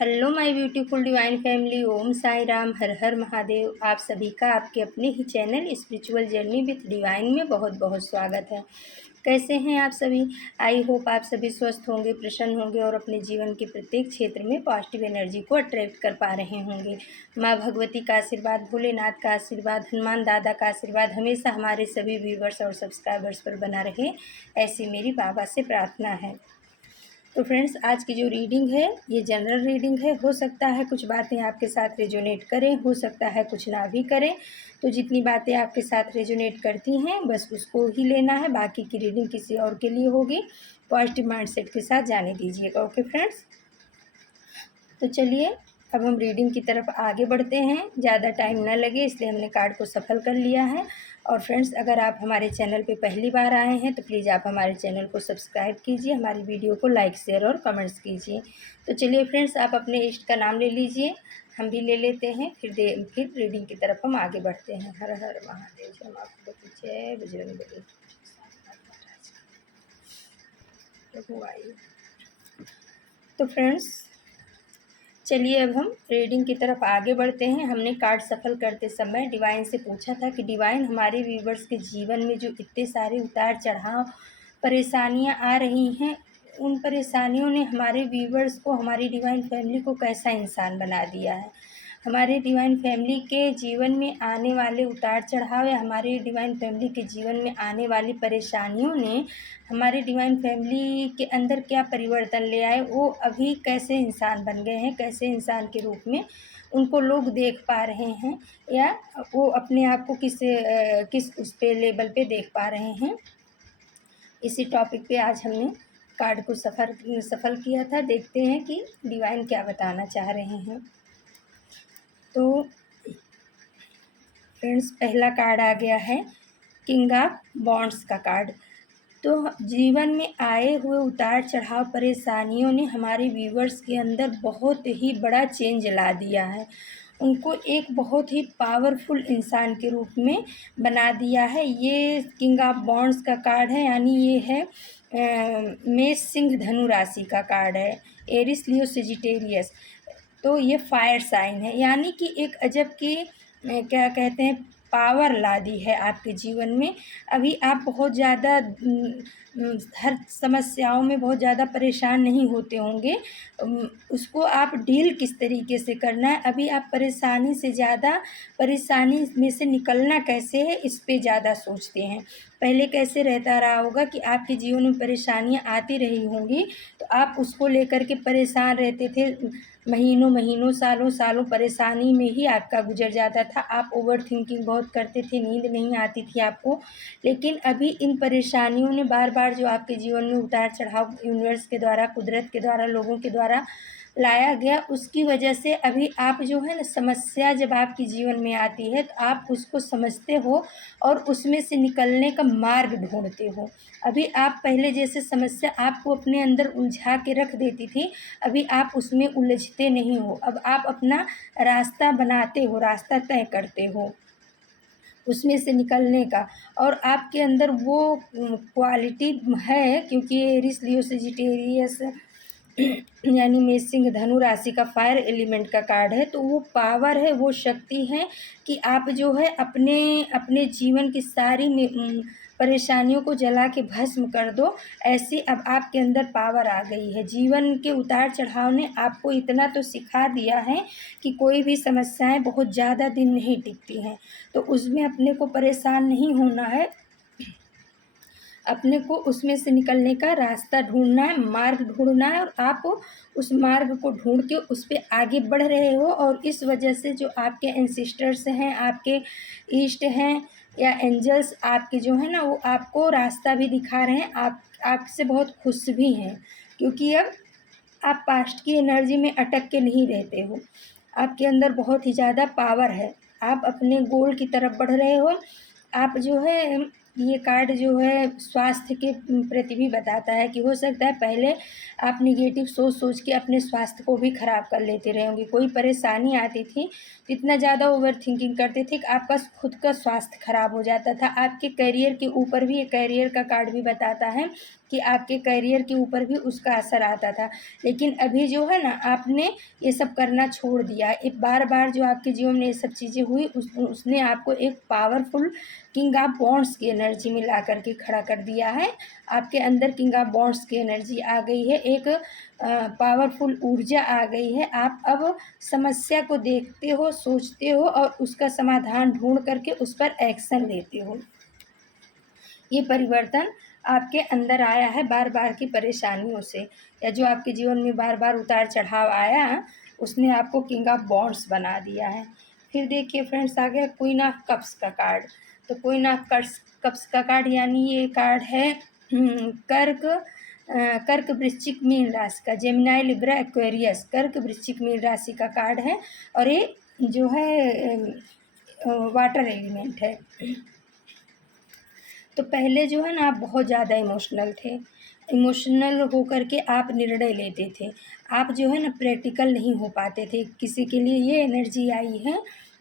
Hello my beautiful divine family, Om Sai Ram, Har Har Mahadev. आप सभी का आपके अपने ही channel spiritual journey with divine में बहुत बहुत स्वागत है। कैसे हैं आप सभी? आई होप आप सभी स्वस्थ होंगे, प्रसन्न होंगे और अपने जीवन के प्रत्येक क्षेत्र में पॉजिटिव एनर्जी को अट्रैक्ट कर पा रहे होंगे। माँ भगवती का आशीर्वाद, भोलेनाथ का आशीर्वाद, हनुमान दादा का आशीर्वाद हमेशा हमारे सभी व्यूवर्स और सब्सक्राइबर्स पर बना रहे, ऐसी मेरी बाबा से प्रार्थना है। तो फ्रेंड्स, आज की जो रीडिंग है ये जनरल रीडिंग है। हो सकता है कुछ बातें आपके साथ रेजोनेट करें, हो सकता है कुछ ना भी करें। तो जितनी बातें आपके साथ रेजोनेट करती हैं बस उसको ही लेना है, बाकी की रीडिंग किसी और के लिए होगी। पॉजिटिव माइंडसेट के साथ जाने दीजिएगा। ओके फ्रेंड्स, तो चलिए अब हम रीडिंग की तरफ आगे बढ़ते हैं। ज़्यादा टाइम ना लगे इसलिए हमने कार्ड को सफल कर लिया है। और फ्रेंड्स, अगर आप हमारे चैनल पे पहली बार आए हैं तो प्लीज़ आप हमारे चैनल को सब्सक्राइब कीजिए, हमारी वीडियो को लाइक शेयर और कमेंट्स कीजिए। तो चलिए फ्रेंड्स, आप अपने इष्ट का नाम ले लीजिए, हम भी ले लेते हैं, फिर रीडिंग की तरफ हम आगे बढ़ते हैं। हर हर महादेव, जय माँ जय बजरंगबली। प्रभु आइए। तो फ्रेंड्स, चलिए अब हम रीडिंग की तरफ आगे बढ़ते हैं। हमने कार्ड सफल करते समय डिवाइन से पूछा था कि डिवाइन, हमारे व्यूवर्स के जीवन में जो इतने सारे उतार चढ़ाव परेशानियां आ रही हैं, उन परेशानियों ने हमारे व्यूवर्स को, हमारी डिवाइन फैमिली को कैसा इंसान बना दिया है। हमारे डिवाइन फैमिली के जीवन में आने वाले उतार चढ़ाव या हमारे डिवाइन फैमिली के जीवन में आने वाली परेशानियों ने हमारे डिवाइन फैमिली के अंदर क्या परिवर्तन ले आए, वो अभी कैसे इंसान बन गए हैं, कैसे इंसान के रूप में उनको लोग देख पा रहे हैं, या वो अपने आप को किस उस पे लेवल पे देख पा रहे हैं। इसी टॉपिक पे आज हमने कार्ड को सफल किया था। देखते हैं कि डिवाइन क्या बताना चाह रहे हैं। तो फ्रेंड्स, पहला कार्ड आ गया है किंग ऑफ वॉन्ड्स का कार्ड। तो जीवन में आए हुए उतार चढ़ाव परेशानियों ने हमारे व्यूवर्स के अंदर बहुत ही बड़ा चेंज ला दिया है। उनको एक बहुत ही पावरफुल इंसान के रूप में बना दिया है। ये किंग ऑफ वॉन्ड्स का कार्ड है, यानी ये है मेष सिंह धनु राशि का कार्ड है, एरिस लियो सेजिटेरियस। तो ये फायर साइन है, यानी कि एक अजब की क्या कहते हैं, पावर ला दी है आपके जीवन में। अभी आप बहुत ज़्यादा हर समस्याओं में बहुत ज़्यादा परेशान नहीं होते होंगे। उसको आप डील किस तरीके से करना है, अभी आप परेशानी से ज़्यादा परेशानी में से निकलना कैसे है, इस पे ज़्यादा सोचते हैं। पहले कैसे रहता रहा होगा कि आपके जीवन में परेशानियां आती रही होंगी तो आप उसको लेकर के परेशान रहते थे, महीनों महीनों सालों सालों परेशानी में ही आपका गुजर जाता था। आप ओवर थिंकिंग बहुत करते थे, नींद नहीं आती थी आपको। लेकिन अभी इन परेशानियों ने बार बार जो आपके जीवन में उतार चढ़ाव यूनिवर्स के द्वारा, कुदरत के द्वारा, लोगों के द्वारा लाया गया, उसकी वजह से अभी आप जो है ना, समस्या जब आपके जीवन में आती है तो आप उसको समझते हो और उसमें से निकलने का मार्ग ढूंढते हो। अभी आप पहले जैसे समस्या आपको अपने अंदर उलझा के रख देती थी, अभी आप उसमें उलझते नहीं हो। अब आप अपना रास्ता बनाते हो, रास्ता तय करते हो उसमें से निकलने का। और आपके अंदर वो क्वालिटी है, क्योंकि ये एरिस लियो सेजिटेरियस यानी मेष सिंह धनु राशि का फायर एलिमेंट का कार्ड है। तो वो पावर है, वो शक्ति है कि आप जो है अपने अपने जीवन की सारी परेशानियों को जला के भस्म कर दो। ऐसी अब आपके अंदर पावर आ गई है। जीवन के उतार चढ़ाव ने आपको इतना तो सिखा दिया है कि कोई भी समस्याएं बहुत ज़्यादा दिन नहीं टिकती हैं, तो उसमें अपने को परेशान नहीं होना है। अपने को उसमें से निकलने का रास्ता ढूंढना है, मार्ग ढूंढना है, और आप उस मार्ग को ढूंढ के उस पर आगे बढ़ रहे हो। और इस वजह से जो आपके एंसिस्टर्स हैं, आपके ईस्ट हैं या एंजल्स आपके जो है ना, वो आपको रास्ता भी दिखा रहे हैं, आप आपसे बहुत खुश भी हैं, क्योंकि अब आप पास्ट की एनर्जी में अटक के नहीं रहते हो। आपके अंदर बहुत ही ज़्यादा पावर है, आप अपने गोल की तरफ बढ़ रहे हो। आप जो है, ये कार्ड जो है स्वास्थ्य के प्रति भी बताता है कि हो सकता है पहले आप निगेटिव सोच सोच के अपने स्वास्थ्य को भी ख़राब कर लेते रहे होंगे। कोई परेशानी आती थी तो इतना ज़्यादा ओवर थिंकिंग करते थे कि आपका खुद का स्वास्थ्य खराब हो जाता था। आपके करियर के ऊपर भी, ये करियर का कार्ड भी बताता है कि आपके करियर के ऊपर भी उसका असर आता था। लेकिन अभी जो है ना, आपने ये सब करना छोड़ दिया। एक बार-बार जो आपके जीवन में ये सब चीज़ें हुई, उसने आपको एक पावरफुल किंग ऑफ वॉन्ड्स की एनर्जी में ला कर के खड़ा कर दिया है। आपके अंदर किंग ऑफ वॉन्ड्स की एनर्जी आ गई है, एक पावरफुल ऊर्जा आ गई है। आप अब समस्या को देखते हो, सोचते हो और उसका समाधान ढूँढ करके उस पर एक्शन लेते हो। ये परिवर्तन आपके अंदर आया है बार बार की परेशानियों से, या जो आपके जीवन में बार बार उतार चढ़ाव आया, उसने आपको किंग ऑफ वॉन्ड्स बना दिया है। फिर देखिए फ्रेंड्स, आ गया क्वीन ऑफ कप्स का कार्ड। तो क्वीन ऑफ कप्स का कार्ड यानी ये कार्ड है कर्क कर्क वृश्चिक मीन राशि का, जेमिनाई लिब्रा एक्वेरियस, कर्क वृश्चिक मीन राशि का कार्ड है। और ये जो है वाटर एलिमेंट है। तो पहले जो है ना, आप बहुत ज़्यादा इमोशनल थे। इमोशनल हो कर के आप निर्णय लेते थे। आप जो है ना, प्रैक्टिकल नहीं हो पाते थे। किसी के लिए ये एनर्जी आई है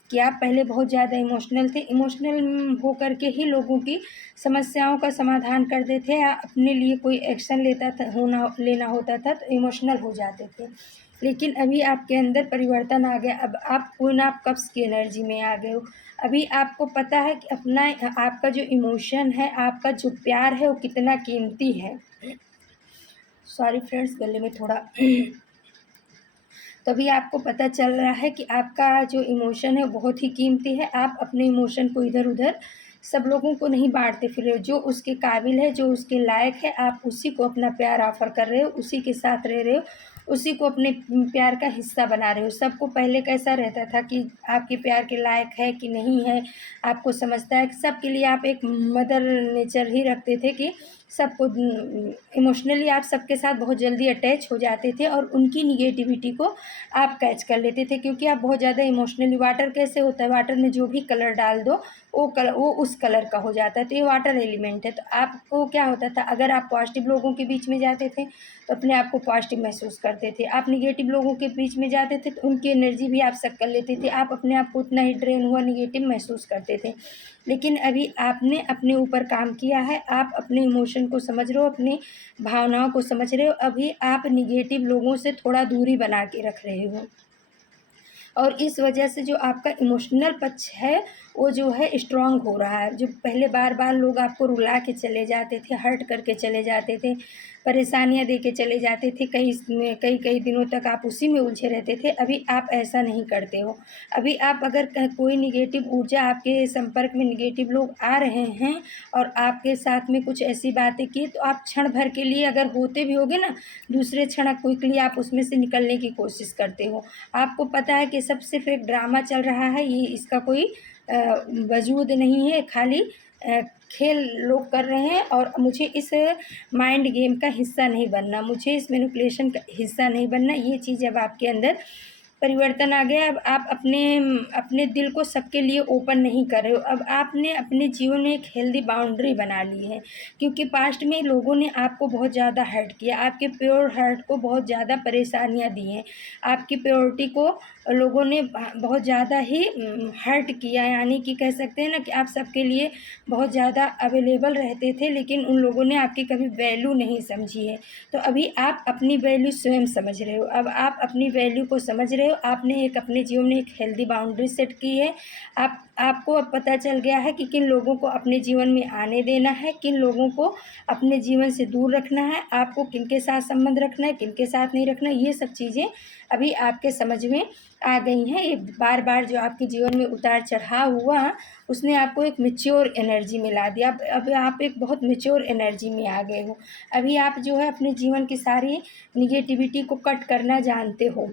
कि आप पहले बहुत ज़्यादा इमोशनल थे। इमोशनल हो कर के ही लोगों की समस्याओं का समाधान करते थे, या अपने लिए कोई एक्शन लेना होता था तो इमोशनल हो जाते थे। लेकिन अभी आपके अंदर परिवर्तन आ गया। अब आप क्वीन ऑफ कप्स की एनर्जी में आ गए हो। अभी आपको पता है कि अपना आपका जो इमोशन है, आपका जो प्यार है, वो कितना कीमती है। सॉरी फ्रेंड्स, गले में थोड़ा तभी आपको पता चल रहा है कि आपका जो इमोशन है बहुत ही कीमती है। आप अपने इमोशन को इधर उधर सब लोगों को नहीं बांटते फिर रहे हो। जो उसके काबिल है, जो उसके लायक है, आप उसी को अपना प्यार ऑफर कर रहे हो, उसी के साथ रह रहे हो, उसी को अपने प्यार का हिस्सा बना रहे हो। सबको पहले कैसा रहता था कि आपके प्यार के लायक है कि नहीं है, आपको समझता है कि सबके लिए आप एक मदर नेचर ही रखते थे कि सबको इमोशनली आप सबके साथ बहुत जल्दी अटैच हो जाते थे और उनकी निगेटिविटी को आप कैच कर लेते थे, क्योंकि आप बहुत ज़्यादा इमोशनली। वाटर कैसे होता है, वाटर में जो भी कलर डाल दो वो उस कलर का हो जाता है। तो ये वाटर एलिमेंट है। तो आपको क्या होता था, अगर आप पॉजिटिव लोगों के बीच में जाते थे तो अपने आप को पॉजिटिव महसूस करते थे। आप निगेटिव लोगों के बीच में जाते थे तो उनकी एनर्जी भी आप सक कर लेते थे। आप अपने आप को उतना ही ड्रेन हुआ निगेटिव महसूस करते थे। लेकिन अभी आपने अपने ऊपर काम किया है। आप अपने इमोशन को समझ रहे हो, अपनी भावनाओं को समझ रहे हो। अभी आप निगेटिव लोगों से थोड़ा दूरी बना के रख रहे हो, और इस वजह से जो आपका इमोशनल पक्ष है वो जो है स्ट्रॉन्ग हो रहा है। जो पहले बार बार लोग आपको रुला के चले जाते थे, हर्ट करके चले जाते थे, परेशानियां दे के चले जाते थे, कई कई दिनों तक आप उसी में उलझे रहते थे। अभी आप ऐसा नहीं करते हो। अभी आप अगर कोई निगेटिव ऊर्जा, आपके संपर्क में निगेटिव लोग आ रहे हैं और आपके साथ में कुछ ऐसी बातें की, तो आप क्षण भर के लिए अगर होते भी होगे ना, दूसरे क्षण क्विकली आप उसमें से निकलने की कोशिश करते हो। आपको पता है कि सब सिर्फ एक ड्रामा चल रहा है, ये इसका कोई वजूद नहीं है, खाली खेल लोग कर रहे हैं, और मुझे इस माइंड गेम का हिस्सा नहीं बनना, मुझे इस मैनिपुलेशन का हिस्सा नहीं बनना। ये चीज़ अब आपके अंदर परिवर्तन आ गया। अब आप अपने अपने दिल को सबके लिए ओपन नहीं कर रहे हो। अब आपने अपने जीवन में एक हेल्दी बाउंड्री बना ली है, क्योंकि पास्ट में लोगों ने आपको बहुत ज़्यादा हर्ट किया, आपके प्योर हार्ट को बहुत ज़्यादा परेशानियां दी हैं, आपकी प्योरिटी को लोगों ने बहुत ज़्यादा ही हर्ट किया। यानी कि कह सकते हैं ना कि आप सबके लिए बहुत ज़्यादा अवेलेबल रहते थे, लेकिन उन लोगों ने आपकी कभी वैल्यू नहीं समझी है। तो अभी आप अपनी वैल्यू स्वयं समझ रहे हो। अब आप अपनी वैल्यू को समझ रहे हो। आपने एक अपने जीवन में एक हेल्दी बाउंड्री सेट की है। आपको अब पता चल गया है कि किन लोगों को अपने जीवन में आने देना है, किन लोगों को अपने जीवन से दूर रखना है, आपको किनके साथ संबंध रखना है, किनके साथ नहीं रखना है। ये सब चीज़ें अभी आपके समझ में आ गई हैं। ये बार बार जो आपके जीवन में उतार चढ़ाव हुआ, उसने आपको एक मैच्योर एनर्जी में ला दिया। अब आप एक बहुत मैच्योर एनर्जी में आ गए हो। अभी आप जो है अपने जीवन की सारी निगेटिविटी को कट करना जानते हो।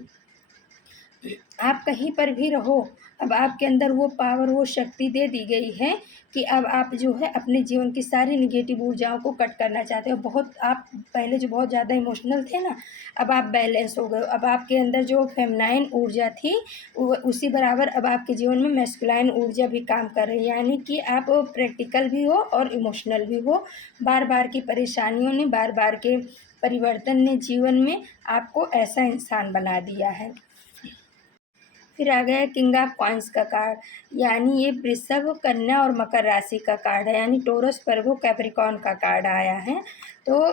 आप कहीं पर भी रहो, अब आपके अंदर वो पावर, वो शक्ति दे दी गई है कि अब आप जो है अपने जीवन की सारी निगेटिव ऊर्जाओं को कट करना चाहते हो। बहुत आप पहले जो बहुत ज़्यादा इमोशनल थे ना, अब आप बैलेंस हो गए हो। अब आपके अंदर जो फेमिनाइन ऊर्जा थी उसी बराबर अब आपके जीवन में मैस्कुलाइन ऊर्जा भी काम कर रही है। यानी कि आप प्रैक्टिकल भी हो और इमोशनल भी हो। बार बार की परेशानियों ने, बार बार के परिवर्तन ने जीवन में आपको ऐसा इंसान बना दिया है। फिर आ गया किंग ऑफ कॉइन्स का कार्ड, यानी ये वृषभ, कन्या और मकर राशि का कार्ड है, यानी टोरस, वर्गो, कैप्रिकॉर्न का कार्ड आया है। तो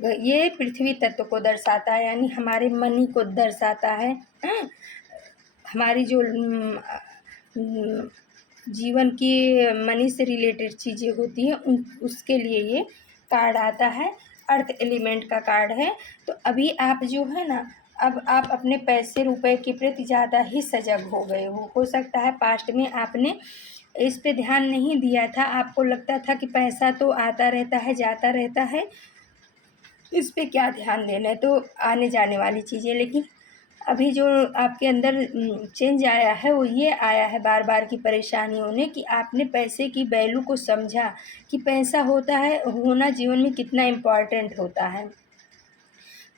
ये पृथ्वी तत्व को दर्शाता है, यानी हमारे मनी को दर्शाता है। हमारी जो जीवन की मनी से रिलेटेड चीज़ें होती हैं उन उसके लिए ये कार्ड आता है। अर्थ एलिमेंट का कार्ड है। तो अभी आप जो है ना, अब आप अपने पैसे रुपए के प्रति ज़्यादा ही सजग हो गए हो सकता है पास्ट में आपने इस पे ध्यान नहीं दिया था, आपको लगता था कि पैसा तो आता रहता है जाता रहता है, इस पे क्या ध्यान देना है, तो आने जाने वाली चीज़ें। लेकिन अभी जो आपके अंदर चेंज आया है वो ये आया है बार बार की परेशानियों ने, कि आपने पैसे की वैल्यू को समझा कि पैसा होना जीवन में कितना इम्पोर्टेंट होता है।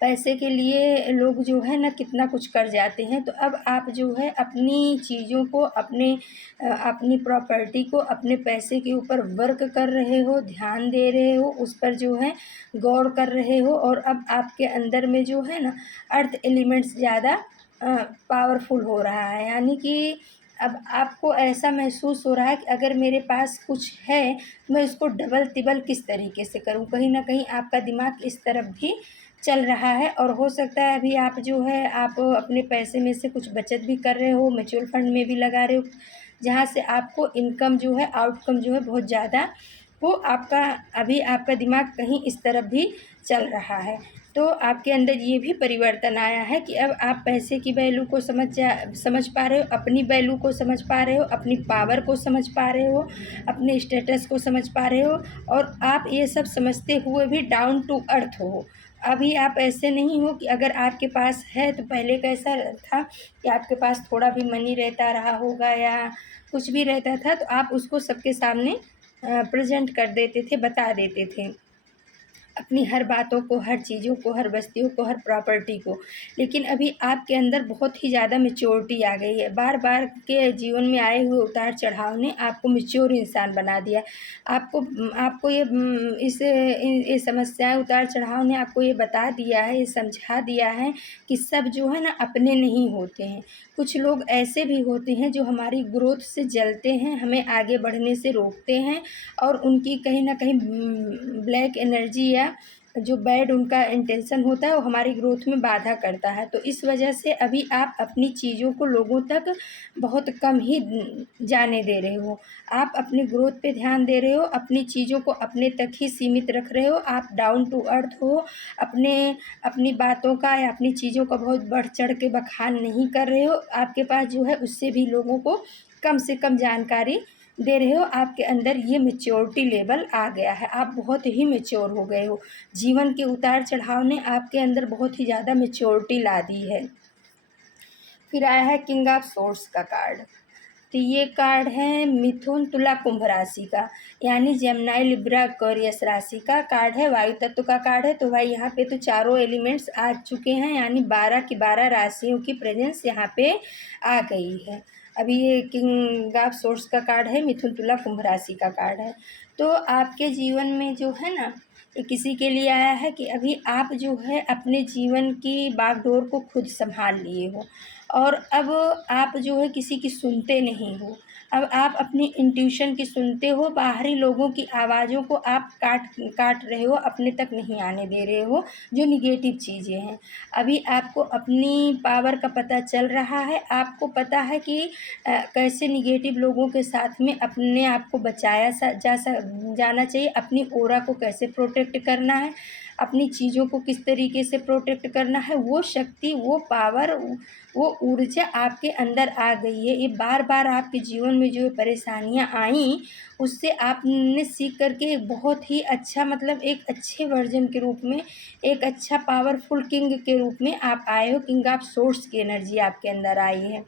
पैसे के लिए लोग जो है ना कितना कुछ कर जाते हैं। तो अब आप जो है अपनी चीज़ों को अपनी प्रॉपर्टी को अपने पैसे के ऊपर वर्क कर रहे हो, ध्यान दे रहे हो, उस पर जो है गौर कर रहे हो। और अब आपके अंदर में जो है ना अर्थ एलिमेंट्स ज़्यादा पावरफुल हो रहा है, यानी कि अब आपको ऐसा महसूस हो रहा है कि अगर मेरे पास कुछ है तो मैं उसको डबल तिबल किस तरीके से करूं। कहीं ना कहीं आपका दिमाग इस तरफ भी चल रहा है। और हो सकता है अभी आप जो है आप अपने पैसे में से कुछ बचत भी कर रहे हो, म्यूचुअल फंड में भी लगा रहे हो, जहाँ से आपको इनकम जो है आउटकम जो है बहुत ज़्यादा वो आपका दिमाग कहीं इस तरफ भी चल रहा है। तो आपके अंदर ये भी परिवर्तन आया है कि अब आप पैसे की वैल्यू को समझ पा रहे हो, अपनी वैल्यू को समझ पा रहे हो, अपनी पावर को समझ पा रहे हो, अपने स्टेटस को समझ पा रहे हो। और आप ये सब समझते हुए भी डाउन टू अर्थ हो। अभी आप ऐसे नहीं हो कि अगर आपके पास है तो पहले कैसा था कि आपके पास थोड़ा भी मनी रहता रहा होगा या कुछ भी रहता था तो आप उसको सबके सामने प्रेजेंट कर देते थे, बता देते थे अपनी हर बातों को, हर चीज़ों को, हर बस्तियों को, हर प्रॉपर्टी को। लेकिन अभी आपके अंदर बहुत ही ज़्यादा मैच्योरिटी आ गई है। बार बार के जीवन में आए हुए उतार चढ़ाव ने आपको मैच्योर इंसान बना दिया। आपको ये समस्याएं, उतार चढ़ाव ने आपको ये बता दिया है, ये समझा दिया है कि सब जो है ना अपने नहीं होते हैं। कुछ लोग ऐसे भी होते हैं जो हमारी ग्रोथ से जलते हैं, हमें आगे बढ़ने से रोकते हैं और उनकी कहीं ना कहीं ब्लैक एनर्जी या जो बैड उनका इंटेंशन होता है वो हमारी ग्रोथ में बाधा करता है। तो इस वजह से अभी आप अपनी चीज़ों को लोगों तक बहुत कम ही जाने दे रहे हो। आप अपनी ग्रोथ पे ध्यान दे रहे हो, अपनी चीज़ों को अपने तक ही सीमित रख रहे हो। आप डाउन टू अर्थ हो, अपनी बातों का या अपनी चीज़ों का बहुत बढ़ चढ़ के बखान नहीं कर रहे हो। आपके पास जो है उससे भी लोगों को कम से कम जानकारी दे रहे हो। आपके अंदर ये मैच्योरिटी लेवल आ गया है, आप बहुत ही मैच्योर हो गए हो। जीवन के उतार चढ़ाव ने आपके अंदर बहुत ही ज़्यादा मैच्योरिटी ला दी है। फिर आया है किंग ऑफ सोर्स का कार्ड। तो ये कार्ड है मिथुन तुला कुंभ राशि का, यानी जेमिनी लिब्रा एक्वेरियस राशि का कार्ड है, वायु तत्व का कार्ड है। तो भाई यहाँ पे तो चारों एलिमेंट्स आ चुके हैं, यानी 12 की 12 राशियों की प्रेजेंस यहाँ पे आ गई है। अभी ये किंग ऑफ सोर्स का कार्ड है, मिथुन तुला कुंभ राशि का कार्ड है। तो आपके जीवन में जो है ना ये किसी के लिए आया है कि अभी आप जो है अपने जीवन की बागडोर को खुद संभाल लिए हो और अब आप जो है किसी की सुनते नहीं हो। अब आप अपनी इंट्यूशन की सुनते हो, बाहरी लोगों की आवाज़ों को आप काट रहे हो, अपने तक नहीं आने दे रहे हो जो निगेटिव चीज़ें हैं। अभी आपको अपनी पावर का पता चल रहा है, आपको पता है कि कैसे निगेटिव लोगों के साथ में अपने आप को जाना चाहिए, अपनी ऑरा को कैसे प्रोटेक्ट करना है, अपनी चीज़ों को किस तरीके से प्रोटेक्ट करना है। वो शक्ति, वो पावर, वो ऊर्जा आपके अंदर आ गई है। ये बार बार आपके जीवन में जो परेशानियां आई उससे आपने सीख करके एक बहुत ही अच्छा, मतलब एक अच्छे वर्जन के रूप में, एक अच्छा पावरफुल किंग के रूप में आप आए हो। किंग ऑफ सोर्स की एनर्जी आपके अंदर आई है।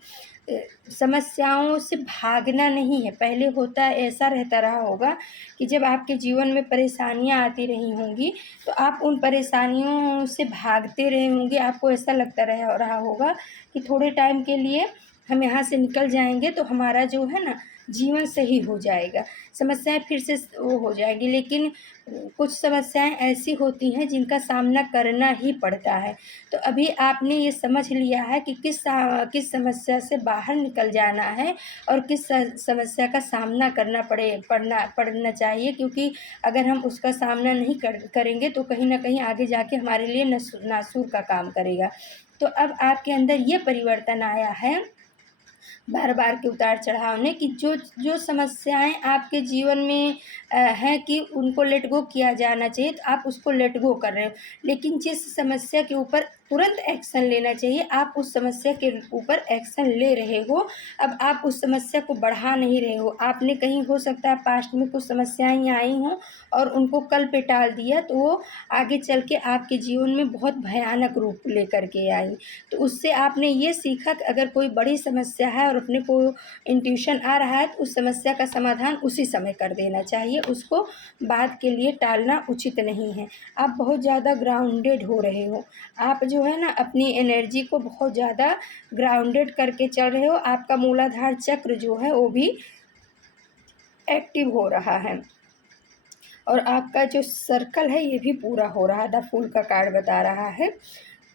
समस्याओं से भागना नहीं है। पहले ऐसा रहता रहा होगा कि जब आपके जीवन में परेशानियां आती रही होंगी तो आप उन परेशानियों से भागते रहे होंगे। आपको ऐसा लगता रहा होगा कि थोड़े टाइम के लिए हम यहाँ से निकल जाएंगे तो हमारा जो है ना जीवन सही हो जाएगा, समस्याएँ फिर से वो हो जाएगी। लेकिन कुछ समस्याएँ ऐसी होती हैं जिनका सामना करना ही पड़ता है। तो अभी आपने ये समझ लिया है कि किस समस्या से बाहर निकल जाना है और किस समस्या का सामना करना पड़ना चाहिए, क्योंकि अगर हम उसका सामना नहीं करेंगे तो कहीं न कहीं आगे जाके हमारे लिए नासूर का काम करेगा। तो अब आपके अंदर ये परिवर्तन आया है बार-बार के उतार-चढ़ाव ने, कि जो जो समस्याएँ आपके जीवन में हैं कि उनको लेट गो किया जाना चाहिए, तो आप उसको लेट गो कर रहे हो। लेकिन जिस समस्या के ऊपर तुरंत एक्शन लेना चाहिए, आप उस समस्या के ऊपर एक्शन ले रहे हो। अब आप उस समस्या को बढ़ा नहीं रहे हो। आपने कहीं हो सकता है पास्ट में कुछ समस्याएँ आई हों और उनको कल पे टाल दिया, तो वो आगे चल के आपके जीवन में बहुत भयानक रूप लेकर के आई। तो उससे आपने ये सीखा कि अगर कोई बड़ी समस्या है और अपने को इंट्यूशन आ रहा है, तो उस समस्या का समाधान उसी समय कर देना चाहिए, उसको बाद के लिए टालना उचित नहीं है। आप बहुत ज़्यादा ग्राउंडेड हो रहे हो। आप जो है ना अपनी एनर्जी को बहुत ज़्यादा ग्राउंडेड करके चल रहे हो। आपका मूलाधार चक्र जो है वो भी एक्टिव हो रहा है और आपका जो सर्कल है ये भी पूरा हो रहा है। द फूल का कार्ड बता रहा है।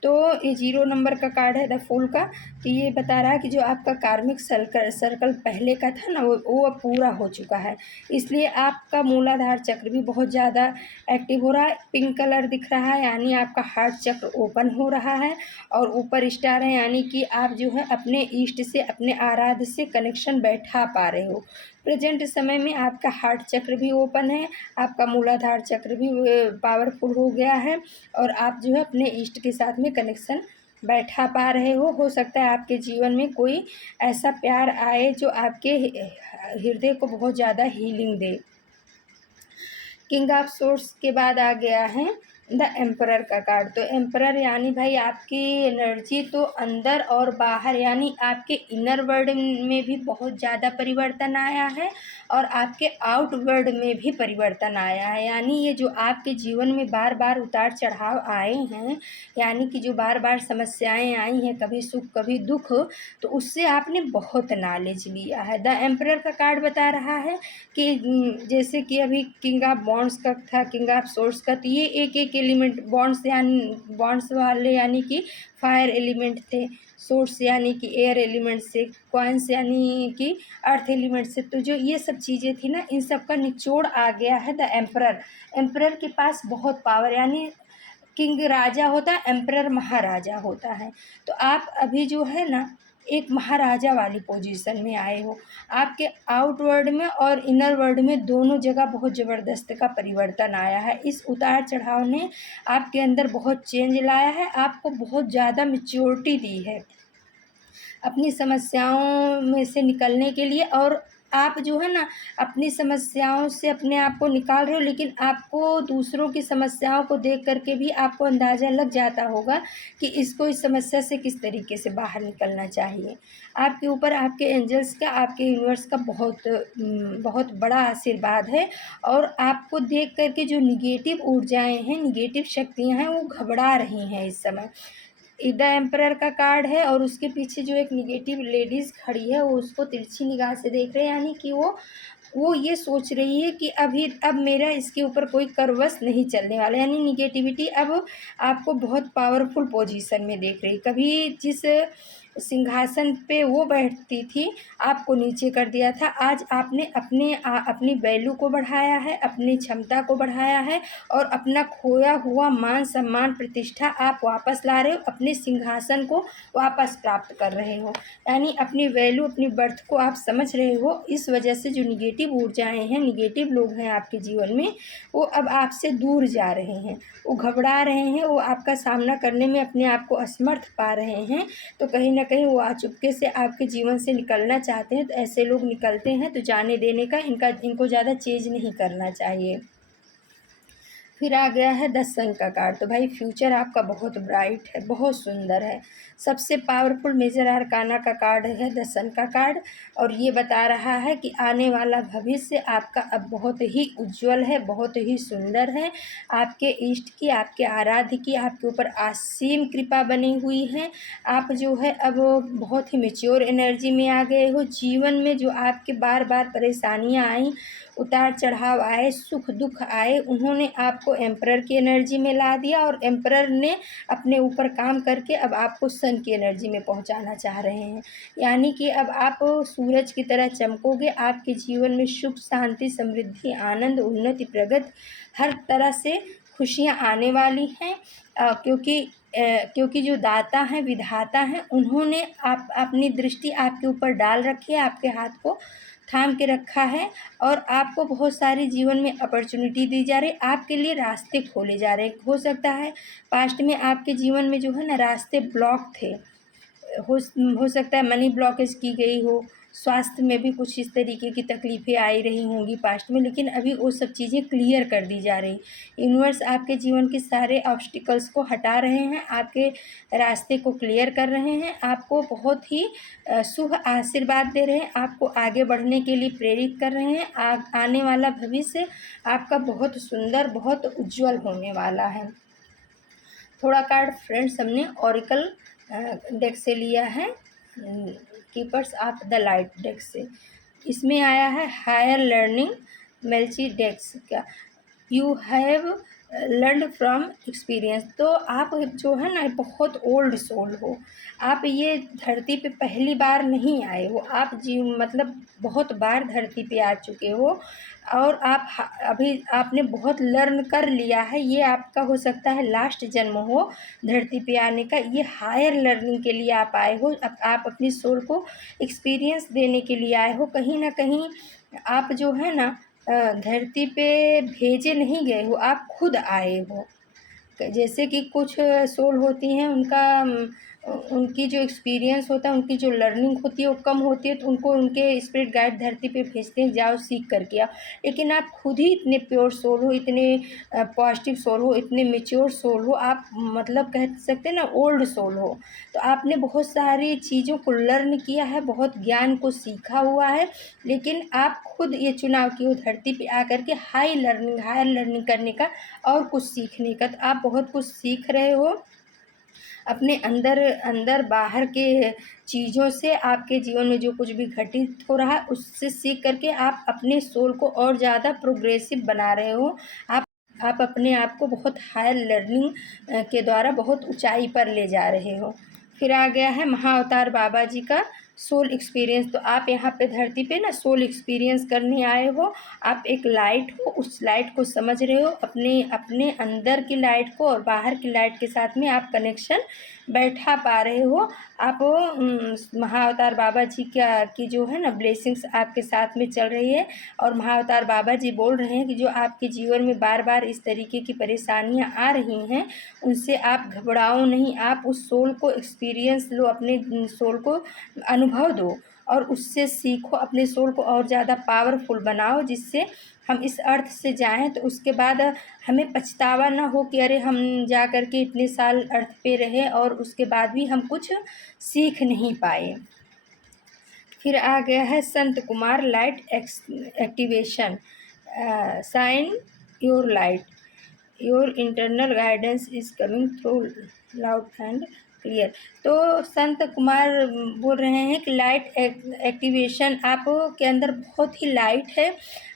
तो ये 0 नंबर का कार्ड है द फूल का। तो ये बता रहा है कि जो आपका कार्मिक सर्कल पहले का था ना, वो अब पूरा हो चुका है। इसलिए आपका मूलाधार चक्र भी बहुत ज़्यादा एक्टिव हो रहा है। पिंक कलर दिख रहा है, यानी आपका हार्ट चक्र ओपन हो रहा है और ऊपर स्टार है, यानी कि आप जो है अपने इष्ट से, अपने आराध्य से कनेक्शन बैठा पा रहे हो। प्रेजेंट समय में आपका हार्ट चक्र भी ओपन है, आपका मूलाधार चक्र भी पावरफुल हो गया है और आप जो है अपने इष्ट के साथ में कनेक्शन बैठा पा रहे हो। सकता है आपके जीवन में कोई ऐसा प्यार आए जो आपके हृदय को बहुत ज़्यादा healing they. King of source के बाद आ गया है द एम्परर का कार्ड। तो एम्परर यानी भाई आपकी एनर्जी तो अंदर और बाहर, यानी आपके इनर वर्ल्ड में भी बहुत ज़्यादा परिवर्तन आया है और आपके आउट वर्ल्ड में भी परिवर्तन आया है। यानी ये जो आपके जीवन में बार बार उतार चढ़ाव आए हैं, यानी कि जो बार बार समस्याएं आई हैं, कभी सुख कभी दुख, तो उससे आपने बहुत नॉलेज लिया है। द एम्परर का कार्ड बता रहा है कि जैसे कि अभी किंग ऑफ बॉन्ड्स का था, किंग ऑफ सोर्स का, तो ये एक एक एलिमेंट, बॉन्ड्स वाले यानी कि फायर एलिमेंट थे, सोर्स यानी कि एयर एलिमेंट से, कॉइन्स यानी कि अर्थ एलिमेंट से। तो जो ये सब चीज़ें थी ना, इन सब का निचोड़ आ गया है द एम्परर। एम्परर के पास बहुत पावर, यानी किंग राजा होता है, एम्परर महाराजा होता है। तो आप अभी जो है ना एक महाराजा वाली पोजीशन में आए हो। आपके आउट वर्ल्ड में और इनर वर्ल्ड में दोनों जगह बहुत ज़बरदस्त का परिवर्तन आया है। इस उतार चढ़ाव ने आपके अंदर बहुत चेंज लाया है, आपको बहुत ज़्यादा मैच्योरिटी दी है अपनी समस्याओं में से निकलने के लिए। और आप जो है ना अपनी समस्याओं से अपने आप को निकाल रहे हो, लेकिन आपको दूसरों की समस्याओं को देख करके भी आपको अंदाज़ा लग जाता होगा कि इसको इस समस्या से किस तरीके से बाहर निकलना चाहिए। आपके ऊपर आपके एंजल्स का, आपके यूनिवर्स का बहुत बड़ा आशीर्वाद है और आपको देख करके जो निगेटिव ऊर्जाएं हैं, निगेटिव शक्तियां हैं, वो घबरा रही हैं इस समय। द एम्परर का कार्ड है और उसके पीछे जो एक निगेटिव लेडीज़ खड़ी है, वो उसको तिरछी निगाह से देख रहे हैं, यानी कि वो ये सोच रही है कि अब मेरा इसके ऊपर कोई करवस नहीं चलने वाला, यानी निगेटिविटी अब आपको बहुत पावरफुल पोजीशन में देख रही। कभी जिस सिंहासन पे वो बैठती थी, आपको नीचे कर दिया था, आज आपने अपनी वैल्यू को बढ़ाया है, अपनी क्षमता को बढ़ाया है और अपना खोया हुआ मान सम्मान प्रतिष्ठा आप वापस ला रहे हो, अपने सिंहासन को वापस प्राप्त कर रहे हो, यानी अपनी वैल्यू, अपनी बर्थ को आप समझ रहे हो। इस वजह से जो निगेटिव ऊर्जाएं हैं, निगेटिव लोग हैं आपके जीवन में, वो अब आपसे दूर जा रहे हैं, वो घबरा रहे हैं, वो आपका सामना करने में अपने आप को असमर्थ पा रहे हैं। तो कहीं ना कहीं वो आ चुपके से आपके जीवन से निकलना चाहते हैं। तो ऐसे लोग निकलते हैं तो जाने देने का, इनको ज़्यादा चेंज नहीं करना चाहिए। फिर आ गया है द सन का कार्ड। तो भाई फ्यूचर आपका बहुत ब्राइट है, बहुत सुंदर है। सबसे पावरफुल मेजर आर्काना का कार्ड है द सन का कार्ड, और ये बता रहा है कि आने वाला भविष्य आपका अब बहुत ही उज्जवल है, बहुत ही सुंदर है। आपके इष्ट की, आपके आराध्य की आपके ऊपर असीम कृपा बनी हुई है। आप जो है अब बहुत ही मेच्योर एनर्जी में आ गए हो। जीवन में जो आपके बार बार परेशानियां आई, उतार चढ़ाव आए, सुख दुख आए, उन्होंने आपको एम्परर की एनर्जी में ला दिया, और एम्परर ने अपने ऊपर काम करके अब आपको सन की एनर्जी में पहुंचाना चाह रहे हैं। यानी कि अब आप सूरज की तरह चमकोगे। आपके जीवन में सुख, शांति, समृद्धि, आनंद, उन्नति, प्रगति, हर तरह से खुशियां आने वाली हैं। क्योंकि जो दाता हैं, विधाता हैं, उन्होंने आप अपनी दृष्टि आपके ऊपर डाल रखी है, आपके हाथ को थाम के रखा है, और आपको बहुत सारी जीवन में अपॉर्चुनिटी दी जा रही, आपके लिए रास्ते खोले जा रहे। हो सकता है पास्ट में आपके जीवन में जो है ना रास्ते ब्लॉक थे, हो सकता है मनी ब्लॉकेज की गई हो, स्वास्थ्य में भी कुछ इस तरीके की तकलीफ़ें आई रही होंगी पास्ट में, लेकिन अभी वो सब चीज़ें क्लियर कर दी जा रही। यूनिवर्स आपके जीवन के सारे ऑब्स्टिकल्स को हटा रहे हैं, आपके रास्ते को क्लियर कर रहे हैं, आपको बहुत ही शुभ आशीर्वाद दे रहे हैं, आपको आगे बढ़ने के लिए प्रेरित कर रहे हैं। आने वाला भविष्य आपका बहुत सुंदर, बहुत उज्जवल होने वाला है। थोड़ा कार्ड फ्रेंड्स हमने ऑरिकल डेक से लिया है, keepers of the light deck से। इसमें आया है हायर लर्निंग मेल्ची डेक्स का, you have learn from experience. तो आप जो है ना बहुत ओल्ड सोल हो, आप ये धरती पे पहली बार नहीं आए हो, आप मतलब बहुत बार धरती पे आ चुके हो, और आप अभी आपने बहुत लर्न कर लिया है। ये आपका हो सकता है लास्ट जन्म हो धरती पे आने का। ये हायर लर्निंग के लिए आप आए हो, आप अपनी सोल को एक्सपीरियंस देने के लिए आए हो। कहीं ना कहीं आप जो है ना धरती पे भेजे नहीं गए हो, आप खुद आए हो। जैसे कि कुछ सोल होती हैं, उनकी जो एक्सपीरियंस होता है, उनकी जो लर्निंग होती है वो कम होती है, तो उनको उनके स्पिरिट गाइड धरती पे भेजते हैं, जाओ सीख करके आओ। लेकिन आप खुद ही इतने प्योर सोल हो, इतने पॉजिटिव सोल हो, इतने मेच्योर सोल हो, आप मतलब कह सकते हैं ना ओल्ड सोल हो। तो आपने बहुत सारी चीज़ों को लर्न किया है, बहुत ज्ञान को सीखा हुआ है, लेकिन आप खुद ये चुनाव किए हो धरती पे आकर के हायर लर्निंग करने का और कुछ सीखने का। तो आप बहुत कुछ सीख रहे हो अपने अंदर बाहर के चीज़ों से। आपके जीवन में जो कुछ भी घटित हो रहा है उससे सीख करके आप अपने सोल को और ज़्यादा प्रोग्रेसिव बना रहे हो। आप अपने आप को बहुत हायर लर्निंग के द्वारा बहुत ऊंचाई पर ले जा रहे हो। फिर आ गया है महाअवतार बाबा जी का सोल एक्सपीरियंस। तो आप यहाँ पे धरती पे ना सोल एक्सपीरियंस करने आए हो। आप एक लाइट हो, उस लाइट को समझ रहे हो, अपने अपने अंदर की लाइट को और बाहर की लाइट के साथ में आप कनेक्शन बैठा पा रहे हो। आप महाअवतार बाबा जी की जो है ना ब्लेसिंग्स आपके साथ में चल रही है, और महाअवतार बाबा जी बोल रहे हैं कि जो आपके जीवन में बार बार इस तरीके की परेशानियां आ रही हैं, उनसे आप घबराओ नहीं। आप उस सोल को एक्सपीरियंस लो, अपने सोल को अनुभव दो, और उससे सीखो, अपने सोल को और ज़्यादा पावरफुल बनाओ, जिससे हम इस अर्थ से जाएं तो उसके बाद हमें पछतावा ना हो कि अरे हम जा कर के इतने साल अर्थ पे रहे और उसके बाद भी हम कुछ सीख नहीं पाए। फिर आ गया है Sant Kumar light activation. Shine your light, your internal guidance is coming through loud and clear. तो संत कुमार बोल रहे हैं कि लाइट एक्टिवेशन आप के अंदर बहुत ही लाइट है।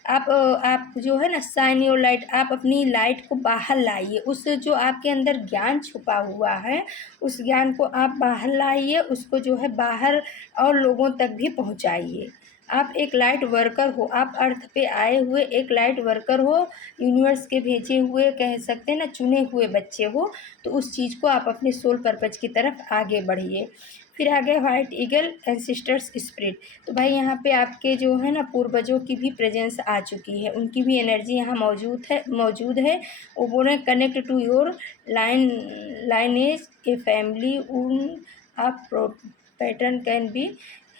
आप जो है ना शाइन योर लाइट, आप अपनी लाइट को बाहर लाइए। उस जो आपके अंदर ज्ञान छुपा हुआ है, उस ज्ञान को आप बाहर लाइए, उसको जो है बाहर और लोगों तक भी पहुंचाइए। आप एक लाइट वर्कर हो, आप अर्थ पे आए हुए एक लाइट वर्कर हो, यूनिवर्स के भेजे हुए कह सकते हैं ना चुने हुए बच्चे हो। तो उस चीज़ को आप अपने सोल पर्पज की तरफ आगे बढ़िए। फिर आगे वाइट ईगल एंसिस्टर्स स्पिरिट। तो भाई यहाँ पे आपके जो है ना पूर्वजों की भी प्रेजेंस आ चुकी है, उनकी भी एनर्जी यहाँ मौजूद है। वो बोल रहे हैं connect to your lineage a family उन आप पैटर्न कैन बी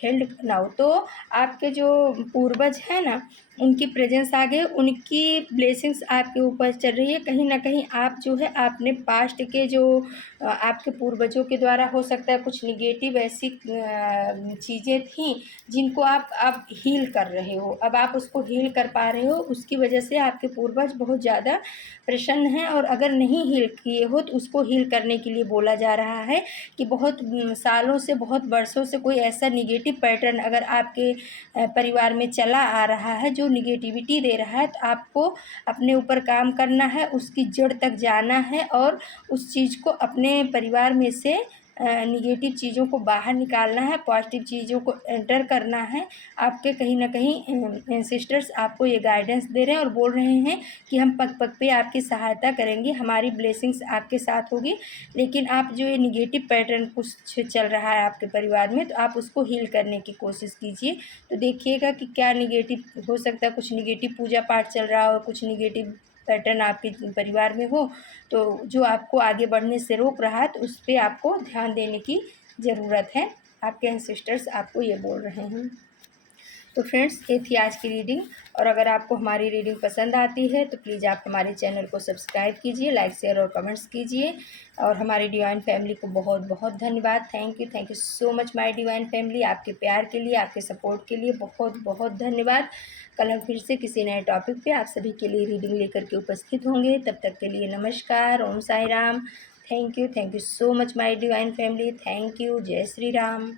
फेल्ड ना हो। तो आपके जो पूर्वज हैं ना, उनकी प्रेजेंस आ गई, उनकी ब्लेसिंग्स आपके ऊपर चल रही है। कहीं न कहीं आप जो है अपने पास्ट के जो आपके पूर्वजों के द्वारा हो सकता है कुछ नेगेटिव ऐसी चीज़ें थीं जिनको आप अब हील कर रहे हो, अब आप उसको हील कर पा रहे हो। उसकी वजह से आपके पूर्वज बहुत ज़्यादा प्रसन्न हैं, और अगर नहीं हील किए हो तो उसको हील करने के लिए बोला जा रहा है कि बहुत सालों से, बहुत वर्षों से कोई ऐसा नेगेटिव पैटर्न अगर आपके परिवार में चला आ रहा है जो निगेटिविटी दे रहा है, तो आपको अपने ऊपर काम करना है, उसकी जड़ तक जाना है और उस चीज़ को अपने परिवार में से निगेटिव चीज़ों को बाहर निकालना है, पॉजिटिव चीज़ों को एंटर करना है। आपके कहीं न कहीं एंसेस्टर्स आपको ये गाइडेंस दे रहे हैं और बोल रहे हैं कि हम पग-पग पे आपकी सहायता करेंगे, हमारी ब्लेसिंग्स आपके साथ होगी। लेकिन आप जो ये नेगेटिव पैटर्न कुछ चल रहा है आपके परिवार में, तो आप उसको हील करने की कोशिश कीजिए। तो देखिएगा कि क्या नेगेटिव हो सकता है, कुछ नेगेटिव पूजा पाठ चल रहा हो, कुछ नेगेटिव पैटर्न आपके परिवार में हो, तो जो आपको आगे बढ़ने से रोक रहा है, तो उस पे आपको ध्यान देने की ज़रूरत है। आपके एंसेस्टर्स आपको ये बोल रहे हैं। तो फ्रेंड्स, ये थी आज की रीडिंग, और अगर आपको हमारी रीडिंग पसंद आती है तो प्लीज़ आप हमारे चैनल को सब्सक्राइब कीजिए, लाइक शेयर और कमेंट्स कीजिए। और हमारी डिवाइन फैमिली को बहुत बहुत धन्यवाद। Thank you so much my divine family. आपके प्यार के लिए, आपके सपोर्ट के लिए बहुत बहुत धन्यवाद। कल हम फिर से किसी नए टॉपिक पे आप सभी के लिए रीडिंग लेकर के उपस्थित होंगे। तब तक के लिए नमस्कार, Om Sai Ram. Thank you so much my divine family. Thank you. जय श्री राम।